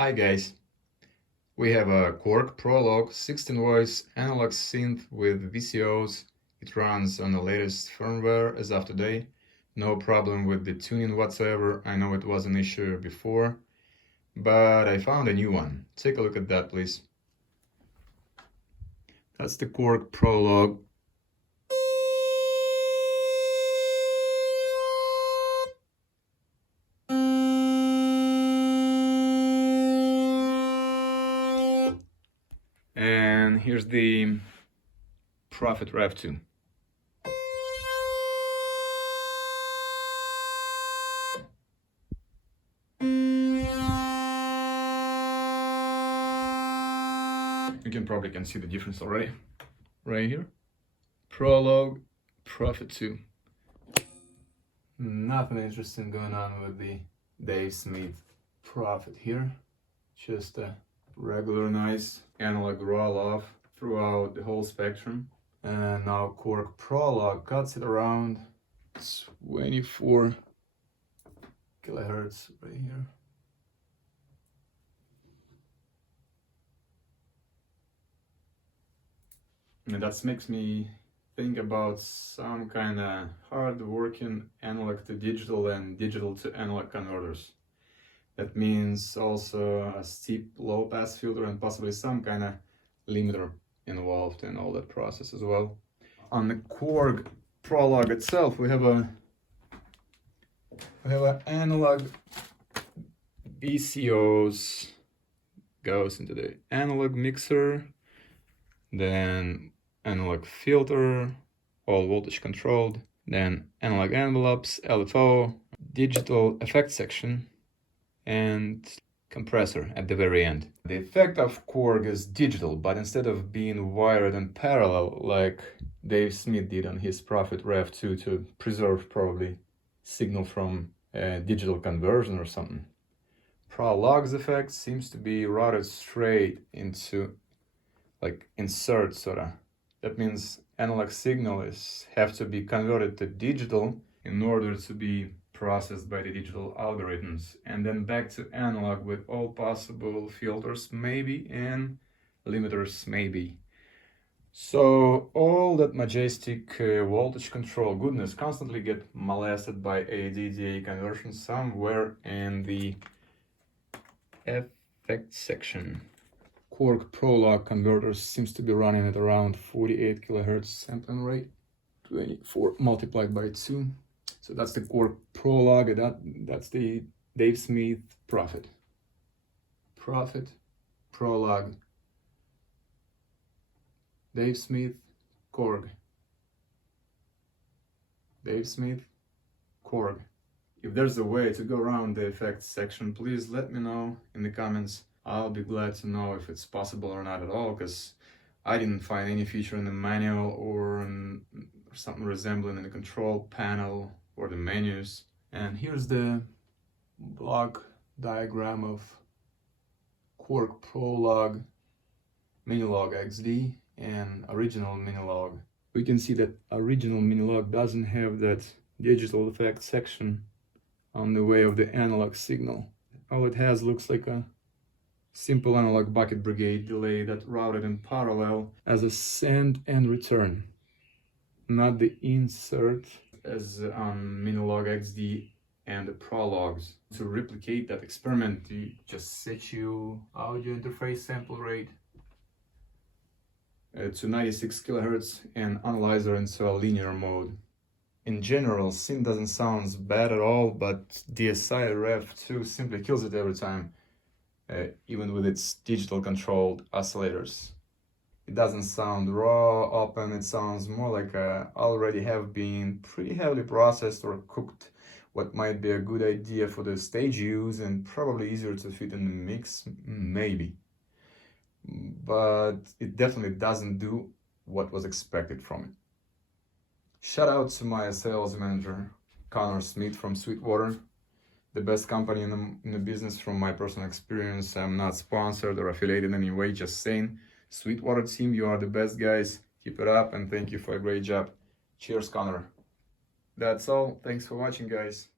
Hi guys, we have a Korg Prologue 16 voice analog synth with VCOs. It runs on the latest firmware as of today. No problem with the tuning whatsoever. I know it was an issue before, but I found a new one. Take a look at that, please. That's the Korg Prologue. And here's the Prophet Rev 2. You can see the difference already. Right here. Prologue, Prophet 2. Nothing interesting going on with the Dave Smith Prophet here. Just a regular nice analog roll-off throughout the whole spectrum. And now Korg Prologue cuts it around 24 kilohertz right here. And that makes me think about some kind of hard-working analog to digital and digital to analog converters. That means also a steep low-pass filter and possibly some kind of limiter involved in all that process as well. On the Korg Prologue itself, we have an analog VCOs, goes into the analog mixer, then analog filter, all voltage controlled, then analog envelopes, LFO, digital effect section, and compressor at the very end. The effect of Korg is digital, but instead of being wired in parallel like Dave Smith did on his Prophet Rev 2 to preserve probably signal from digital conversion or something, Prologue's effect seems to be routed straight into like insert sorta. That means analog signal have to be converted to digital in order to be processed by the digital algorithms, and then back to analog with all possible filters maybe and limiters maybe. So all that majestic voltage control goodness constantly get molested by a DDA conversion somewhere in the effect section. Korg Prologue converters seems to be running at around 48 kilohertz sampling rate, 24 multiplied by 2. So that's the Korg Prologue, that's the Dave Smith Prophet. Prophet, Prologue, Dave Smith, Korg. Dave Smith, Korg. If there's a way to go around the effects section, please let me know in the comments. I'll be glad to know if it's possible or not at all, because I didn't find any feature in the manual or something resembling in the control panel or the menus. And here's the block diagram of Korg Prologue, Minilogue XD, and original Minilogue. We can see that original Minilogue doesn't have that digital effect section on the way of the analog signal. All it has looks like a simple analog bucket brigade delay that routed in parallel as a send and return, not the insert as on Minilogue XD and the Prologues. To replicate that experiment, you just set your audio interface sample rate to 96 kilohertz and analyzer into a linear mode. In general, synth doesn't sound bad at all, but DSI Rev 2 simply kills it every time. Even with its digital controlled oscillators. It doesn't sound raw, open, it sounds more like already have been pretty heavily processed or cooked, what might be a good idea for the stage use and probably easier to fit in the mix, maybe. But it definitely doesn't do what was expected from it. Shout out to my sales manager, Connor Smith from Sweetwater. The best company in the business from my personal experience. I'm not sponsored or affiliated in any way, just saying. Sweetwater team, you are the best guys. Keep it up and thank you for a great job. Cheers, Connor. That's all. Thanks for watching, guys.